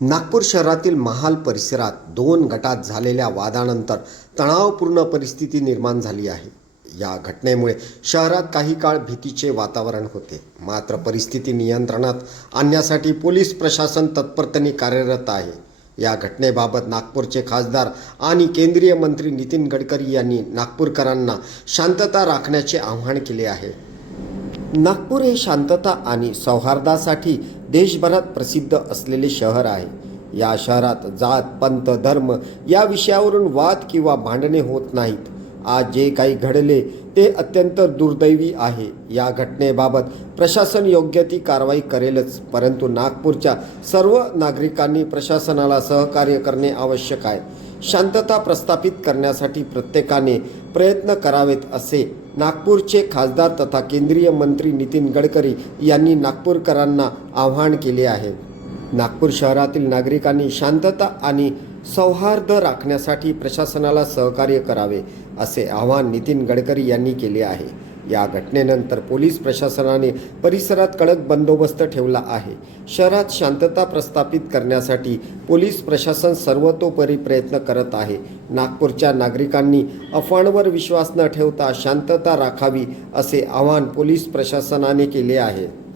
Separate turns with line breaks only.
नागपूर शहरातील महाल परिसरात दोन गटात झालेल्या वादानंतर तणावपूर्ण परिस्थिती निर्माण झाली आहे. या घटनेमुळे शहरात काही काळ भीतीचे वातावरण होते. मात्र परिस्थिती नियंत्रणात आणण्यासाठी पोलीस प्रशासन तत्परतेने कार्यरत आहे. या घटनेबाबत नागपूरचे खासदार आणि केंद्रीय मंत्री नितीन गडकरी यांनी नागपूरकरांना शांतता राखण्याचे आवाहन केले आहे. नागपूर हे शांतता आणि सौहार्दासाठी देशभरात प्रसिद्ध असलेले शहर आहे. या शहरात जात पंथ धर्म या विषयावरून वाद किंवा भांडणे होत नाहीत. आज जे काही घडले ते अत्यंत दुर्दैवी आहे. या घटनेबाबत प्रशासन योग्य ती कारवाई करेलच परंतु नागपूरच्या सर्व नागरिकांनी प्रशासनाला सहकार्य करणे आवश्यक आहे. शांतता प्रस्थापित करण्यासाठी प्रत्येकाने प्रयत्न करावेत असे नागपूरचे खासदार तथा केंद्रीय मंत्री नितीन गडकरी यांनी नागपूरकरांना आव्हान केले आहे. नागपूर शहरातील नागरिकांनी शांतता आणि सौहार्द राखण्यासाठी प्रशासनाला सहकार्य करावे असे आवाहन नितीन गडकरी यांनी केले आहे. या घटनेनंतर पोलीस प्रशासनाने परिसरात कडक बंदोबस्त ठेवला आहे. शहरात शांतता प्रस्थापित करण्यासाठी पोलीस प्रशासन सर्वतोपरी प्रयत्न करत आहे. नागपूरच्या नागरिकांनी अफवांवर विश्वास न ठेवता शांतता राखावी असे आवाहन पोलीस प्रशासनाने केले आहे.